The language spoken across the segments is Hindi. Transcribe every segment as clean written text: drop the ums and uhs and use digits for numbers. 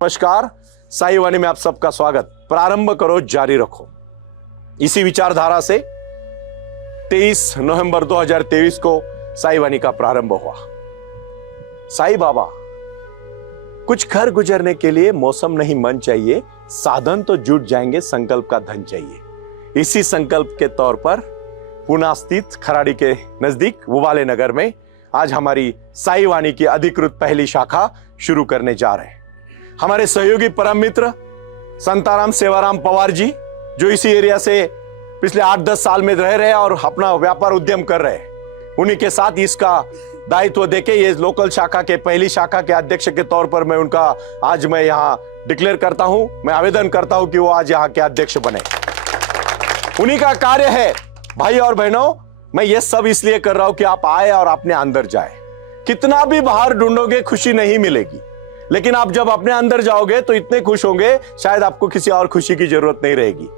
नमस्कार, साई वाणी में आप सबका स्वागत। प्रारंभ करो, जारी रखो। इसी विचारधारा से 23 नवंबर 2023 को साई वाणी का प्रारंभ हुआ। साई बाबा, कुछ घर गुजरने के लिए मौसम नहीं मन चाहिए, साधन तो जुट जाएंगे, संकल्प का धन चाहिए। इसी संकल्प के तौर पर पुणे स्थित खराड़ी के नजदीक वुवाले नगर में आज हमारी साई वाणी की अधिकृत पहली शाखा शुरू करने जा रहे हैं। हमारे सहयोगी परम मित्र संताराम सेवाराम पवार जी, जो इसी एरिया से पिछले 8-10 साल में रह रहे हैं और अपना व्यापार उद्यम कर रहे हैं, उन्हीं के साथ इसका दायित्व देके ये लोकल शाखा के पहली शाखा के अध्यक्ष के तौर पर मैं यहाँ डिक्लेयर करता हूं, मैं आवेदन करता हूं कि वो आज यहाँ के अध्यक्ष बने। उन्हीं का कार्य है। भाई और बहनों, मैं ये सब इसलिए कर रहा हूं कि आप आए और अपने अंदर जाए। कितना भी बाहर ढूंढोगे खुशी नहीं मिलेगी, लेकिन आप जब अपने अंदर जाओगे तो इतने खुश होंगे, शायद आपको किसी और खुशी की जरूरत नहीं रहेगी।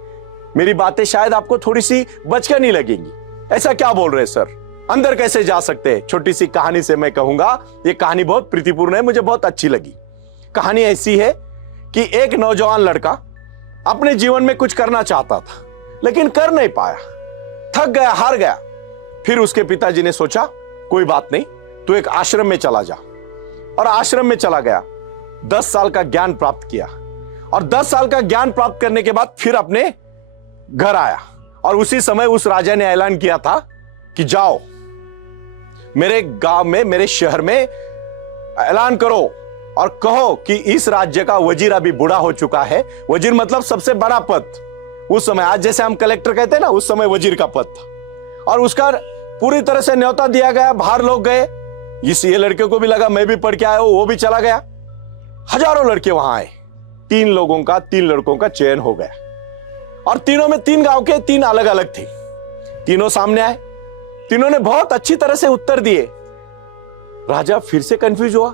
मेरी बातें शायद आपको थोड़ी सी बचकानी लगेंगी। ऐसा क्या बोल रहे सर, अंदर कैसे जा सकते हैं? छोटी सी कहानी से मैं कहूंगा, ये कहानी बहुत प्रीतिपूर्ण है, मुझे बहुत अच्छी लगी। कहानी ऐसी है कि एक नौजवान लड़का अपने जीवन में कुछ करना चाहता था, लेकिन कर नहीं पाया, थक गया, हार गया। फिर उसके पिताजी ने सोचा, कोई बात नहीं, तू एक आश्रम में चला जा। और आश्रम में चला गया, 10 साल का ज्ञान प्राप्त किया, और 10 साल का ज्ञान प्राप्त करने के बाद फिर अपने घर आया। और उसी समय उस राजा ने ऐलान किया था कि जाओ मेरे गांव में, मेरे शहर में ऐलान करो और कहो कि इस राज्य का वजीर अभी बूढ़ा हो चुका है। वजीर मतलब सबसे बड़ा पद उस समय, आज जैसे हम कलेक्टर कहते हैं ना, उस समय वजीर का पद था। और उसका पूरी तरह से न्योता दिया गया, बाहर लोग गए। ये लड़के को भी लगा मैं भी पढ़ के आया हूं, वो भी चला गया। हजारों लड़के वहां आए। 3 लड़कों का चयन हो गया, और तीनों में 3 गांव के 3 अलग अलग थे। तीनों सामने आए, तीनों ने बहुत अच्छी तरह से उत्तर दिए। राजा फिर से कंफ्यूज हुआ,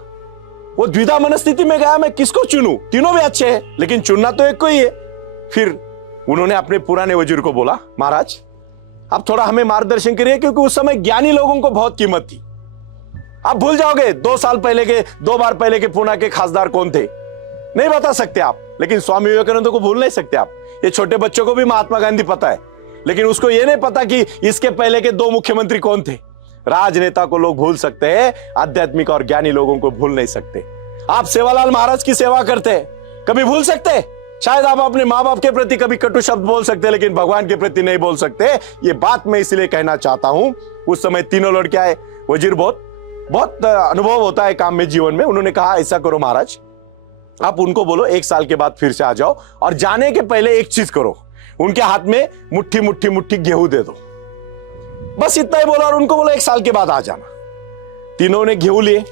वो द्विधा मनस्थिति में गया, मैं किसको चुनूं? तीनों भी अच्छे हैं, लेकिन चुनना तो एक को ही है। फिर उन्होंने अपने पुराने वजीर को बोला, महाराज आप थोड़ा हमें मार्गदर्शन करिए, क्योंकि उस समय ज्ञानी लोगों को बहुत कीमत थी। आप भूल जाओगे 2 बार पहले के पुणे के खासदार कौन थे, नहीं बता सकते आप, लेकिन स्वामी विवेकानंद को भूल नहीं सकते आप। ये छोटे बच्चों को भी महात्मा गांधी पता है, लेकिन उसको ये नहीं पता कि इसके पहले के 2 मुख्यमंत्री कौन थे। राजनेता को लोग भूल सकते हैं, आध्यात्मिक और ज्ञानी लोगों को भूल नहीं सकते। आप सेवालाल महाराज की सेवा करते हैं, कभी भूल सकते? शायद आप अपने माँ बाप के प्रति कभी कटु शब्द बोल सकते, लेकिन भगवान के प्रति नहीं बोल सकते। ये बात मैं इसलिए कहना चाहता हूं। उस समय तीनों लड़के आए, वजीर बहुत अनुभव होता है काम में, जीवन में। उन्होंने कहा, ऐसा करो महाराज, आप उनको बोलो 1 साल के बाद फिर से आ जाओ, और जाने के पहले एक चीज करो, उनके हाथ में मुट्ठी गेहूं दे दो। बस इतना ही बोला, और उनको बोला 1 साल के बाद आ जाना। तीनों ने गेहूं लिए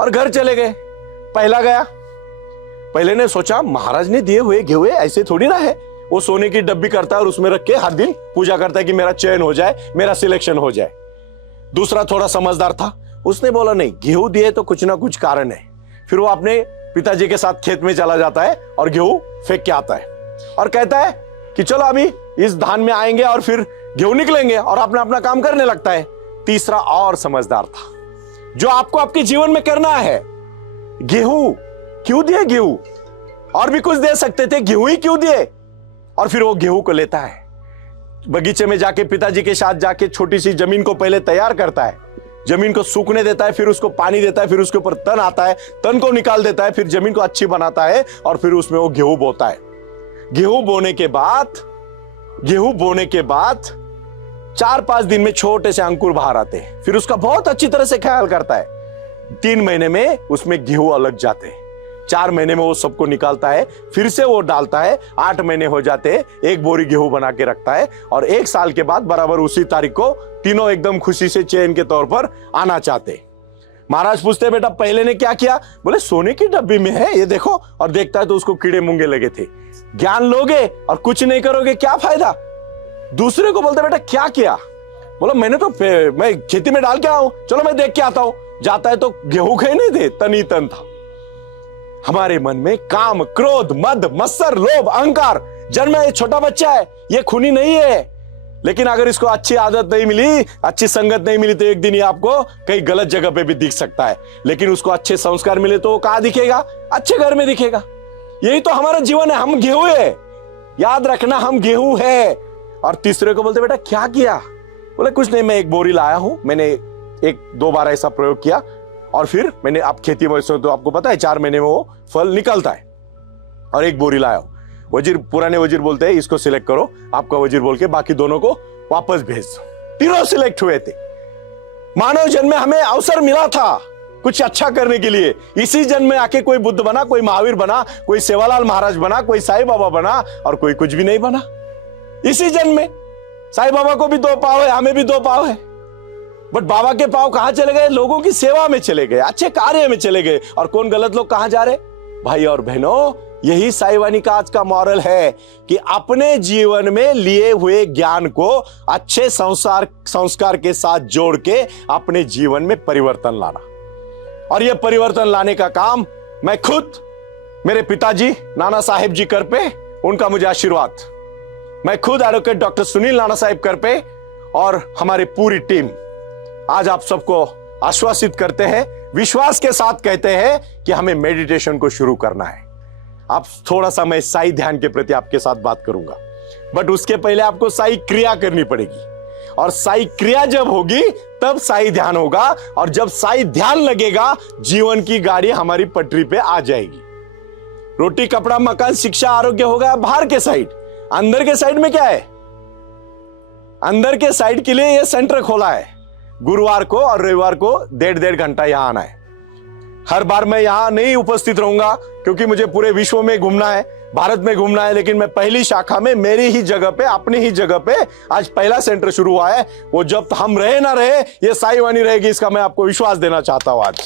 और घर चले गए। पहला गया, पहले ने सोचा महाराज ने दिए हुए गेहूं ऐसे थोड़ी ना है, वो सोने की डब्बी करता है और उसमें रख के हर दिन पूजा करता है कि मेरा चयन हो जाए, मेरा सिलेक्शन हो जाए। दूसरा थोड़ा समझदार था, उसने बोला नहीं, गेहूं दिए तो कुछ ना कुछ कारण है। फिर वो अपने पिताजी के साथ खेत में चला जाता है और गेहूं फेंक के आता है, और कहता है कि चलो अभी इस धान में आएंगे और फिर गेहूं निकलेंगे, और अपना अपना काम करने लगता है। तीसरा और समझदार था, जो आपको आपके जीवन में करना है। गेहूं क्यों दिए? गेहूं और भी कुछ दे सकते थे, गेहूं ही क्यों दिए? और फिर वो गेहूं को लेता है, बगीचे में जाके पिताजी के साथ जाके छोटी सी जमीन को पहले तैयार करता है, जमीन को सूखने देता है, फिर उसको पानी देता है, फिर उसके ऊपर तन आता है, तन को निकाल देता है, फिर जमीन को अच्छी बनाता है, और फिर उसमें वो गेहूं बोता है। गेहूं बोने के बाद 4-5 दिन में छोटे से अंकुर बाहर आते हैं। फिर उसका बहुत अच्छी तरह से ख्याल करता है। 3 महीने में उसमें गेहूं अलग जाते हैं, 4 महीने में वो सबको निकालता है, फिर से वो डालता है, 8 महीने हो जाते हैं, 1 बोरी गेहूं बना के रखता है। और 1 साल के बाद बराबर उसी तारीख को तीनों एकदम खुशी से चयन के तौर पर आना चाहते। महाराज पूछते, बेटा पहले ने क्या किया? बोले सोने की डब्बी में है, ये देखो। और देखता है तो उसको कीड़े मुंगे लगे थे। ज्ञान लोगे और कुछ नहीं करोगे, क्या फायदा? दूसरे को बोलते, बेटा क्या किया? बोला मैं खेती में डाल के आया हूं, चलो मैं देख के आता हूं। जाता है तो गेहूं कहीं नहीं थे, तन ही तन था। हमारे मन में काम, क्रोध, मद, मत्सर, लोभ, अहंकार जन्म, ये छोटा बच्चा है, ये खूनी नहीं है, लेकिन अगर इसको अच्छी आदत नहीं मिली, अच्छी संगत नहीं मिली, तो एक दिन ये आपको कहीं गलत जगह पे भी दिख सकता है। लेकिन उसको अच्छे संस्कार मिले तो वो कहां दिखेगा? अच्छे घर में दिखेगा। यही तो हमारा जीवन है, हम गेहूं है, याद रखना हम गेहूं है। और तीसरे को बोलते बेटा क्या किया? बोले कुछ नहीं, मैं एक बोरी लाया हूं, मैंने एक दो बार ऐसा प्रयोग किया और फिर मैंने, आप खेती में तो आपको पता है 4 महीने में वो फल निकलता है, और एक बोरी लाया हूं। वजीर, पुराने वजीर बोलते हैं इसको सिलेक्ट करो, आपका वजीर बोल के बाकी दोनों को वापस भेज दो। तीनों सिलेक्ट हुए थे। मानव जन्म में हमें अवसर मिला था कुछ अच्छा करने के लिए। इसी जन्म में आके कोई बुद्ध बना, कोई महावीर बना, कोई सेवालाल महाराज बना, कोई साईं बाबा बना, और कोई कुछ भी नहीं बना। इसी जन्म में साईं बाबा को भी 2 पांव है, हमें भी 2 पांव है, बट बाबा के पांव कहां चले गए? लोगों की सेवा में चले गए, अच्छे कार्य में चले गए। और कौन गलत लोग कहां जा रहे? भाई और बहनों, यही साईं वाणी का आज का मॉरल है कि अपने जीवन में लिए हुए ज्ञान को अच्छे संस्कार के साथ जोड़ के अपने जीवन में परिवर्तन लाना। और यह परिवर्तन लाने का काम मैं खुद, मेरे पिताजी नाना साहेब जी कर पे, उनका मुझे आशीर्वाद, मैं खुद एडवोकेट डॉक्टर सुनील नाना साहेब कर पे और हमारी पूरी टीम आज आप सबको आश्वासित करते हैं, विश्वास के साथ कहते हैं कि हमें मेडिटेशन को शुरू करना है। आप थोड़ा सा मैं साई ध्यान के प्रति आपके साथ बात करूंगा, बट उसके पहले आपको साई क्रिया करनी पड़ेगी, और साई क्रिया जब होगी तब साई ध्यान होगा, और जब साई ध्यान लगेगा जीवन की गाड़ी हमारी पटरी पे आ जाएगी। रोटी कपड़ा मकान शिक्षा आरोग्य होगा बाहर के साइड, अंदर के साइड में क्या है? अंदर के साइड के लिए यह सेंटर खोला है। गुरुवार को और रविवार को 1.5 घंटा यहां आना है। हर बार मैं यहां नहीं उपस्थित रहूंगा क्योंकि मुझे पूरे विश्व में घूमना है, भारत में घूमना है, लेकिन मैं पहली शाखा में मेरी ही जगह पे, अपनी ही जगह पे आज पहला सेंटर शुरू हुआ है। वो जब हम रहे ना रहे, ये साई वाणी रहेगी, इसका मैं आपको विश्वास देना चाहता हूं आज।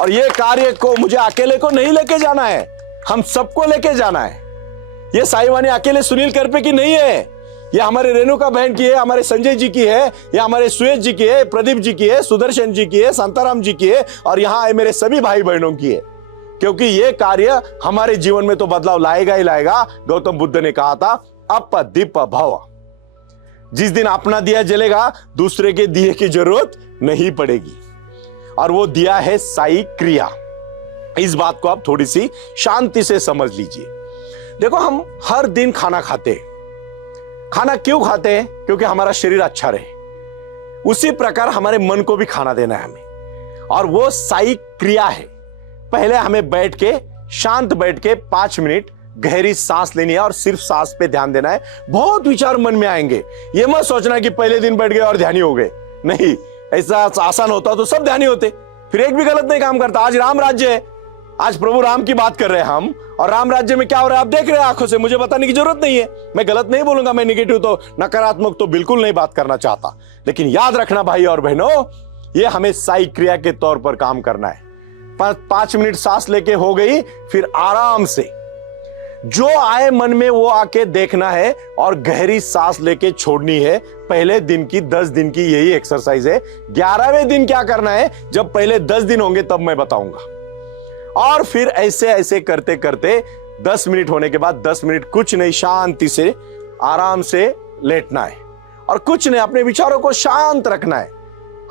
और ये कार्य को मुझे अकेले को नहीं लेके जाना है, हम सबको लेके जाना है। ये साई वाणी अकेले सुनील करपे की नहीं है, ये हमारे रेणुका बहन की है, हमारे संजय जी की है, ये हमारे सुयश जी की है, प्रदीप जी की है, सुदर्शन जी की है, शांताराम जी की है, और यहां आए मेरे सभी भाई बहनों की है। क्योंकि ये कार्य हमारे जीवन में तो बदलाव लाएगा ही लाएगा। गौतम बुद्ध ने कहा था अप दीप भव, जिस दिन अपना दिया जलेगा दूसरे के दिए की जरूरत नहीं पड़ेगी। और वो दिया है साई क्रिया। इस बात को आप थोड़ी सी शांति से समझ लीजिए। देखो, हम हर दिन खाना खाते हैं। खाना क्यों खाते हैं? क्योंकि हमारा शरीर अच्छा रहे। उसी प्रकार हमारे मन को भी खाना देना है हमें, और वो साई क्रिया है। पहले हमें बैठ के, शांत बैठ के 5 मिनट गहरी सांस लेनी है और सिर्फ सांस पे ध्यान देना है। बहुत विचार मन में आएंगे, ये मत सोचना कि पहले दिन बैठ गए और ध्यानी हो गए। नहीं, ऐसा आसान होता तो सब ध्यानी होते, फिर एक भी गलत नहीं काम करता। आज राम राज्य है, आज प्रभु राम की बात कर रहे हैं हम, और राम राज्य में क्या हो रहा है आप देख रहे हैं आंखों से, मुझे बताने की जरूरत नहीं है। मैं गलत नहीं बोलूंगा, मैं निगेटिव तो, नकारात्मक तो बिल्कुल नहीं बात करना चाहता। लेकिन याद रखना भाई और बहनों, ये हमें साई क्रिया के तौर पर काम करना है। 5 मिनट सांस लेके हो गई, फिर आराम से जो आए मन में वो आके देखना है और गहरी सांस लेके छोड़नी है। पहले दिन की 10 दिन की यही एक्सरसाइज है। 11वें दिन क्या करना है, जब पहले 10 दिन होंगे तब मैं बताऊंगा। और फिर ऐसे ऐसे करते करते 10 मिनट होने के बाद 10 मिनट कुछ नहीं, शांति से आराम से लेटना है और कुछ नहीं, अपने विचारों को शांत रखना है।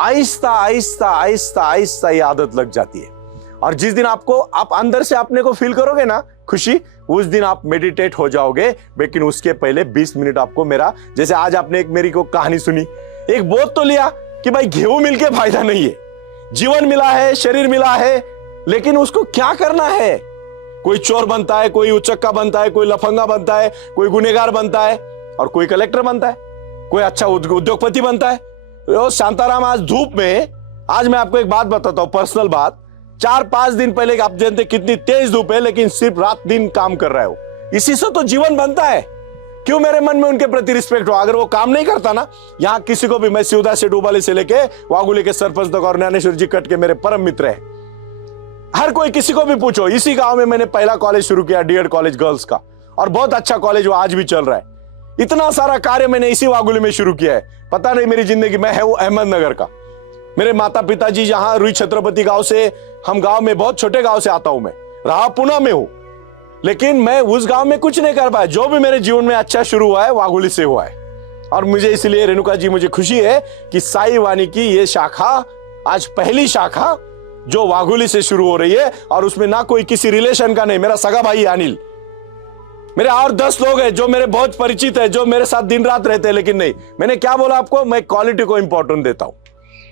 आहिस्ता आहिस्ता आहिस्ता आहिस्ता ये आदत लग जाती है। और जिस दिन आप अंदर से अपने को फील करोगे ना खुशी, उस दिन आप मेडिटेट हो जाओगे। लेकिन उसके पहले 20 मिनट आपको मेरा, जैसे आज आपने एक मेरी को कहानी सुनी, एक बोध तो लिया कि भाई गेहूं मिलके फायदा नहीं है, जीवन मिला है, शरीर मिला है, लेकिन उसको क्या करना है। कोई चोर बनता है, कोई उचक्का बनता है, कोई लफंगा बनता है, कोई गुनेगार बनता है, और कोई कलेक्टर बनता है, कोई अच्छा उद्योगपति बनता है। तो शांताराम आज धूप में, आज मैं आपको एक बात बताता हूं, पर्सनल बात। 4-5 दिन पहले आप जानते कितनी तेज धूप है, लेकिन सिर्फ रात दिन काम कर रहा है वो। इसी से तो जीवन बनता है। क्यों मेरे मन में उनके प्रति रिस्पेक्ट हो। अगर वो काम नहीं करता ना, यहाँ किसी को भी, मैं सिवदा से डूबाली से लेके वागुली के सरपंच तक और ज्ञानेश्वर जी कट के मेरे परम मित्र है। हर कोई किसी को भी पूछो, इसी गांव में मैंने पहला कॉलेज शुरू किया, डीएड कॉलेज गर्ल्स का, और बहुत अच्छा कॉलेज वो आज भी चल रहा है। इतना सारा कार्य मैंने इसी वागुली में शुरू किया है। पता नहीं मेरी जिंदगी में है वो अहमदनगर का। मेरे माता पिताजी जहां रुई छत्रपति गांव से, हम गांव में बहुत छोटे गांव से आता हूं, मैं रहा पुणे में हूं, लेकिन मैं उस गांव में कुछ नहीं कर पाया। जो भी मेरे जीवन में अच्छा शुरू हुआ है वागुली से हुआ है। और मुझे इसलिए रेणुका जी, मुझे खुशी है कि साई वाणी की ये शाखा, आज पहली शाखा जो वागुली से शुरू हो रही है, और उसमें ना कोई किसी रिलेशन का नहीं, मेरा सगा भाई अनिल, मेरे और 10 लोग हैं जो मेरे बहुत परिचित है, जो मेरे साथ दिन रात रहते हैं, लेकिन नहीं, मैंने क्या बोला आपको, मैं क्वालिटी को इंपॉर्टेंट देता हूं।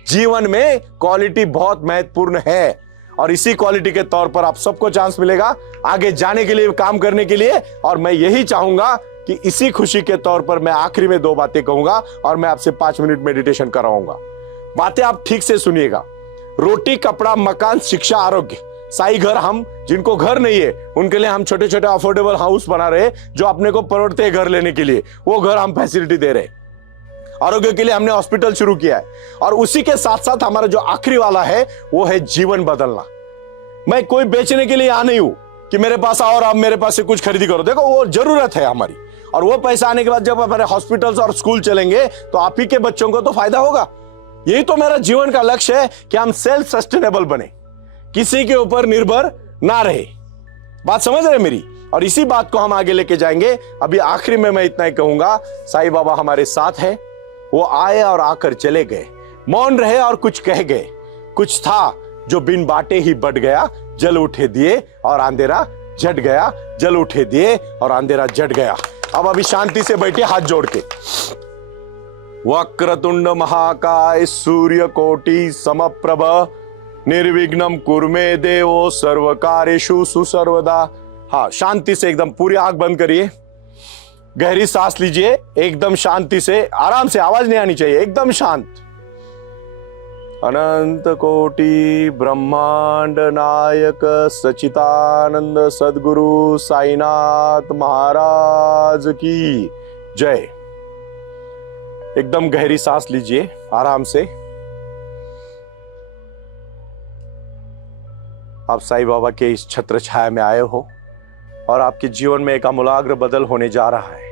जीवन में क्वालिटी बहुत महत्वपूर्ण है और इसी क्वालिटी के तौर पर आप सबको चांस मिलेगा आगे जाने के लिए, काम करने के लिए। और मैं यही चाहूंगा कि इसी खुशी के तौर पर मैं आखिरी में 2 बातें कहूंगा और मैं आपसे 5 मिनट मेडिटेशन कराऊंगा। बातें आप ठीक से सुनिएगा। रोटी, कपड़ा, मकान, शिक्षा, आरोग्य, साई घर। हम जिनको घर नहीं है उनके लिए हम छोटे छोटे अफोर्डेबल हाउस बना रहे, जो अपने को परोड़ते हैं घर लेने के लिए, वो घर हम फैसिलिटी दे रहे। आरोग्य के लिए हमने हॉस्पिटल शुरू किया है। और उसी के साथ साथ हमारा जो आखिरी वाला है वो है जीवन बदलना। मैं कोई बेचने के लिए आ नहीं हूं कि मेरे पास आओ और आप मेरे पास से कुछ खरीदी करो। देखो, वो जरूरत है हमारी, और वो पैसा आने के बाद जब हमारे हॉस्पिटल्स और स्कूल चलेंगे तो आप ही के बच्चों को तो फायदा होगा। यही तो मेरा जीवन का लक्ष्य है कि हम सेल्फ सस्टेनेबल बने, किसी के ऊपर निर्भर ना रहे। बात समझ रहे मेरी? और इसी बात को हम आगे लेके जाएंगे। अभी आखिरी में मैं इतना ही कहूंगा, साईं बाबा हमारे साथ है। वो आए और आकर चले गए, मौन रहे और कुछ कह गए। कुछ था जो बिन बाटे ही बढ़ गया, जल उठे दिए और अंधेरा झट गया, जल उठे दिए और अंधेरा झट गया। अब अभी शांति से बैठे हाथ जोड़ के। वक्रतुंड महाकाय सूर्यकोटि समप्रभ निर्विघ्नं कुर्मे देवो सर्वकार्येषु सुसर्वदा। हाँ, शांति से एकदम पूरी आंख बंद करिए, गहरी सांस लीजिए, एकदम शांति से, आराम से, आवाज नहीं आनी चाहिए, एकदम शांत। अनंत कोटि ब्रह्मांड नायक सच्चिदानंद सद्गुरु साईनाथ महाराज की जय। एकदम गहरी सांस लीजिए, आराम से। आप साईं बाबा के इस छत्र छाया में आए हो और आपके जीवन में एक आमूलाग्र बदल होने जा रहा है।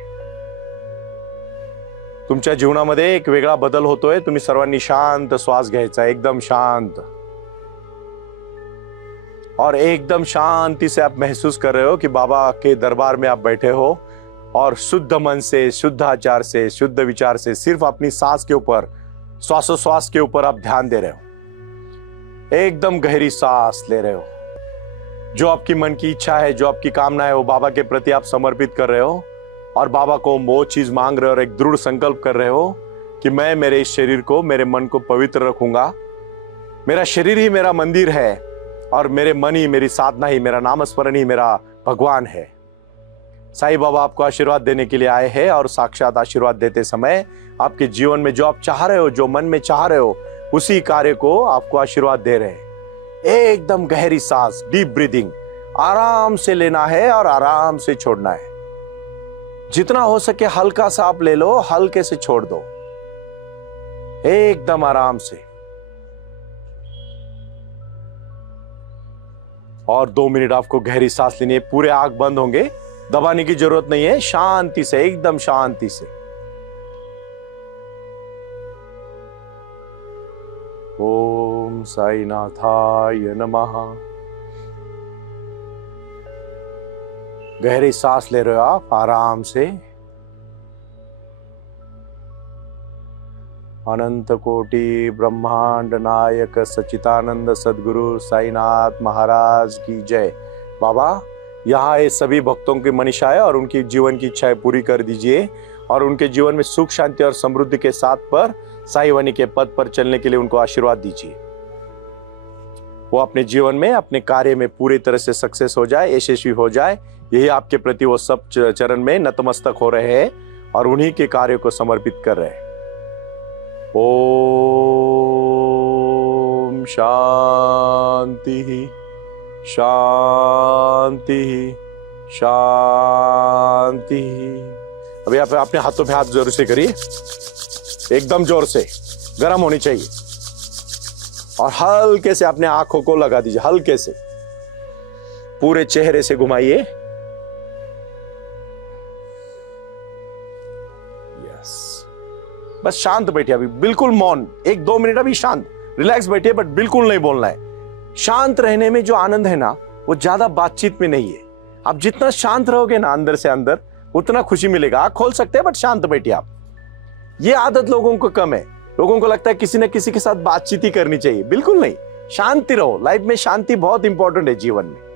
तुमच्या जीवनामध्ये एक वेगळा बदल होतोय। तुम्ही सर्वांनी शांत श्वास घ्यायचा, एकदम शांत, और एकदम शांति से आप महसूस कर रहे हो कि बाबा के दरबार में आप बैठे हो और शुद्ध मन से, शुद्ध आचार से, शुद्ध विचार से सिर्फ अपनी सांस के ऊपर, श्वासोश्वास के ऊपर आप ध्यान दे रहे हो। एकदम गहरी सांस ले रहे हो। जो आपकी मन की इच्छा है, जो आपकी कामना है, वो बाबा के प्रति आप समर्पित कर रहे हो और बाबा को वो चीज मांग रहे हो और एक दृढ़ संकल्प कर रहे हो कि मैं मेरे इस शरीर को, मेरे मन को पवित्र रखूंगा। मेरा शरीर ही मेरा मंदिर है और मेरे मन ही मेरी साधना ही, मेरा नामस्मरण ही मेरा भगवान है। साईं बाबा आपको आशीर्वाद देने के लिए आए हैं और साक्षात आशीर्वाद देते समय आपके जीवन में जो आप चाह रहे हो, जो मन में चाह रहे हो, उसी कार्य को आपको आशीर्वाद दे रहे हैं। एकदम गहरी सांस, डीप ब्रीदिंग, आराम से लेना है और आराम से छोड़ना है। जितना हो सके हल्का सा आप ले लो, हल्के से छोड़ दो, एकदम आराम से। और 2 मिनट आपको गहरी सांस लेनी है। पूरे आंख बंद होंगे, दबाने की जरूरत नहीं है, शांति से, एकदम शांति से। ओम साईनाथाय नमः। गहरी सांस ले रहे हो आप आराम से। अनंत कोटि ब्रह्मांड नायक सच्चिदानंद सद्गुरु साईनाथ महाराज की जय। बाबा, यहाँ ये सभी भक्तों की मनीषा है और उनकी जीवन की इच्छाएं पूरी कर दीजिए और उनके जीवन में सुख, शांति और समृद्धि के साथ पर साईं वाणी के पद पर चलने के लिए उनको आशीर्वाद दीजिए। वो अपने जीवन में, अपने कार्य में पूरी तरह से सक्सेस हो जाए, यशस्वी हो जाए। यही आपके प्रति वो सब चरण में नतमस्तक हो रहे हैं और उन्हीं के कार्य को समर्पित कर रहे हैं। ओम शांति शांति शांति। अभी आप अपने हाथों पे हाथ जोर से करिए, एकदम जोर से, गर्म होनी चाहिए। और हल्के से अपने आंखों को लगा दीजिए, हल्के से, पूरे चेहरे से घुमाइए। यस, बस शांत बैठिए अभी, बिल्कुल मौन, 1-2 मिनट अभी शांत, रिलैक्स बैठिए, बट बिल्कुल नहीं बोलना है। शांत रहने में जो आनंद है ना, वो ज्यादा बातचीत में नहीं है। आप जितना शांत रहोगे ना अंदर से अंदर, उतना खुशी मिलेगा। आंख खोल सकते हैं बट शांत बैठिए आप। ये आदत लोगों को कम है। लोगों को लगता है किसी न किसी के साथ बातचीत ही करनी चाहिए। बिल्कुल नहीं, शांति रहो। लाइफ में शांति बहुत इंपॉर्टेंट है जीवन में।